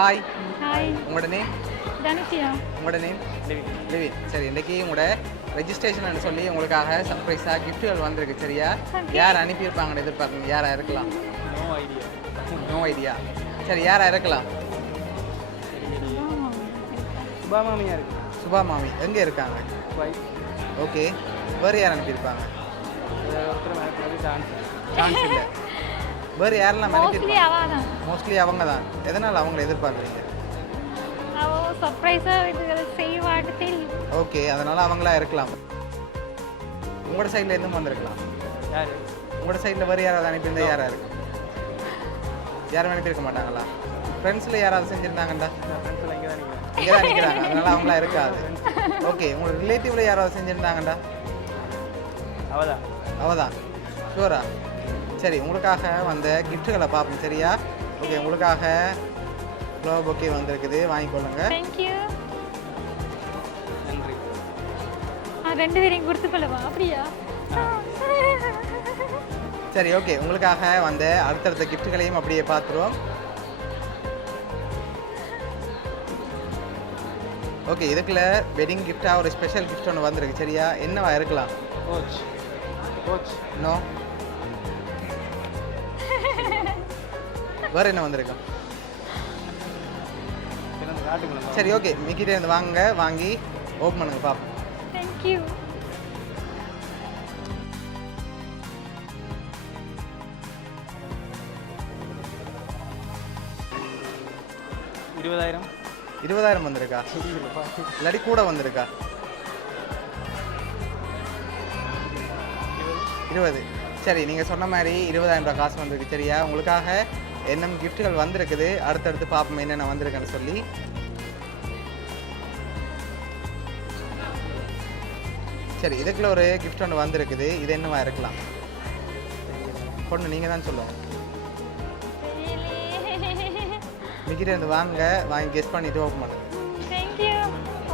Hi, hi உங்களோட name? Dhanushiya. உங்களோட name? Live-in. சரி, இன்றைக்கி உங்களோட ரெஜிஸ்ட்ரேஷன் சொல்லி உங்களுக்காக சர்ப்ரைஸாக கிஃப்ட்டுகள் வந்திருக்கு. சரியா? யார் அனுப்பியிருப்பாங்கன்னு எதிர்பார்க்குங்க? யாராக இருக்கலாம்? No idea. சரி, யாராக இருக்கலாம்? சுபா மாமியா இருக்கு. சுபா மாமி எங்கே இருக்காங்க? ஓகே, வேறு யார் அனுப்பியிருப்பாங்க? சான்ஸ் இல்லை. வேறு யாரெல்லாம் மோஸ்ட்லி அனுப்பியிருப்பாங்க? அவ தான். மோஸ்ட்லி அவங்க தான். எதனால் அவங்கள எதிர்பார்க்குறீங்க? அவ சர்ப்ரைஸாக இதுகளை செய்வாட்டு தெரியும். ஓகே, அதனால் அவங்களா இருக்கலாம். உங்களோட சைடில் இருந்தும் வந்திருக்கலாம். யாரு? உங்களோட சைடில் வேறு யாராவது அனுப்பியிருந்தா யாராக இருக்கு? யாரும் அனுப்பியிருக்க மாட்டாங்களா? ஃப்ரெண்ட்ஸில் யாராவது செஞ்சுருந்தாங்கண்டா? ஃப்ரெண்ட்ஸில் இங்கே தான் நிற்கிறேன். இங்கே தான் நிற்கிறாங்க, அதனால் அவங்களா இருக்காது. ஓகே, உங்களோட ரிலேட்டிவில் யாராவது செஞ்சுருந்தாங்கண்டா? அவதான். அவதான். ஷூரா? சரி, உங்களுக்காக வந்த கிஃப்ட்டுகளை பார்ப்போம். சரியா? ஓகே, உங்களுக்காக ஃப்ளவர் பொக்கே வந்திருக்குது, வாங்கிக்கொள்ளுங்க. தேங்க்யூ. நன்றி. ரெண்டு பேரையும் கொடுத்து கொள்ளவா? அப்படியா? சரி, ஓகே, உங்களுக்காக வந்த அடுத்தடுத்த கிஃப்ட்டுகளையும் அப்படியே பார்த்துருவோம். ஓகே, இதுக்குள்ள வெட்டிங் கிஃப்டாக ஒரு ஸ்பெஷல் கிஃப்ட் ஒன்று வந்திருக்கு. சரியா? என்னவா இருக்கலாம்? கோச். கோச். நோ. வேறு என்ன வந்திருக்கு? எனக்கு காட்டுங்களா? சரி, ஓகே, மிக்கிட்டே இருந்து வாங்க, வாங்கி ஓப்பன் பண்ணுங்க பார்ப்போம். தேங்க்யூ. $20,000. 20,000 வந்திருக்கா? இல்லாட்டி கூட வந்திருக்கா? 20. சரி, நீங்கள் சொன்ன மாதிரி 20,000 காசு வந்திருக்கு. சரியா? உங்களுக்காக என்னென்ன கிஃப்ட்டுகள் வந்திருக்குது, அடுத்தடுத்து பார்ப்போம் என்னென்ன வந்திருக்குன்னு சொல்லி. சரி, இதுக்குள்ள ஒரு கிஃப்ட் ஒன்று வந்திருக்குது. இது என்னவா இருக்கலாம்? பொண்ணு நீங்கள் தான் சொல்லுவோம். மிக்கிட்ட இருந்து வாங்க, வாங்கி கெஸ் பண்ணிட்டு ஓப்பன் பண்ணுங்க. தேங்க்யூ.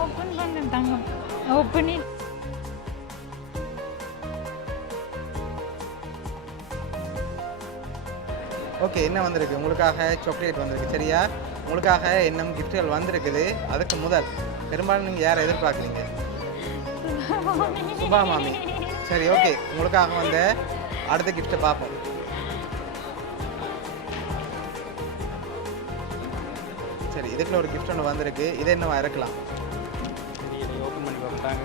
ஓப்பன் பண்ணு தங்கம். Open it. ஓகே, என்ன வந்திருக்கு? உங்களுக்காக சாக்லேட் வந்திருக்கு. சரியா? உங்களுக்காக என்ன கிஃப்ட்டுகள் வந்திருக்குது. அதுக்கு முதல் பெரும்பாலும் நீங்கள் யாரை எதிர்பார்க்குறீங்க? சுபா மாமி. சரி, ஓகே, உங்களுக்காக வந்த அடுத்த கிஃப்ட்டை பார்ப்போம். சரி, இதுக்குள்ள ஒரு கிஃப்ட் ஒன்று வந்திருக்கு. இது என்னவா இருக்கலாம்? ஓப்பன் பண்ணி பார்த்தாங்க.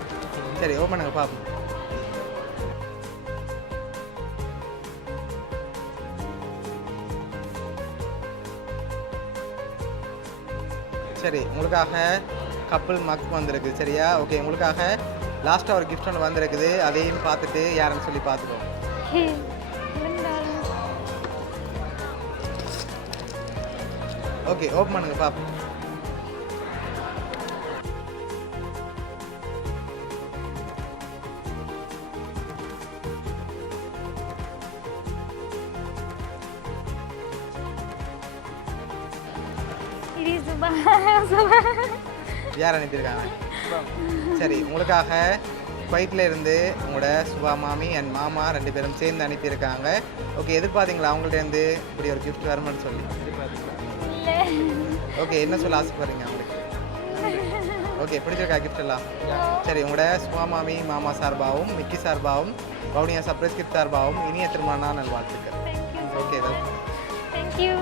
சரி, ஓப்பன் பண்ணுங்க பார்ப்போம். சரி, உங்களுக்காக கப்புள் மக் வந்திருக்கு. சரியா? ஓகே, உங்களுக்காக லாஸ்ட்டாக ஒரு கிஃப்ட் ஒன்று வந்திருக்குது. அதையும் பார்த்துட்டு யாருன்னு சொல்லி பார்த்துக்கோங்க. ஓகே, ஓப்பன் பண்ணுங்க பார்ப்போம். இது சுபா. யார் அனுப்பியிருக்காங்க? சரி, உங்களுக்காக குவைத்தில் இருந்து உங்களோட சுபா மாமி அண்ட் மாமா 2 பேரும் சேர்ந்து அனுப்பியிருக்காங்க. ஓகே, எதிர்பார்த்தீங்களா அவங்கள்ட்ட இருந்து இப்படி ஒரு கிஃப்ட் வருமானு சொல்லி? இல்லை. ஓகே, என்ன சொல்ல ஆசைப்படுறீங்க அவங்களுக்கு? ஓகே, பிடிச்சிருக்கா கிஃப்ட் எல்லாம்? சரி, உங்களோட சுபா மாமி மாமா சார்பாகவும் மிக்கி சார்பாகவும் வவுனியா சர்ப்ரைஸ் கிஃப்ட் சார்பாகவும் இனிய திருமண நல்வாழ்த்துக்கள். தேங்க்யூ. Okay, welcome. தேங்க்யூ.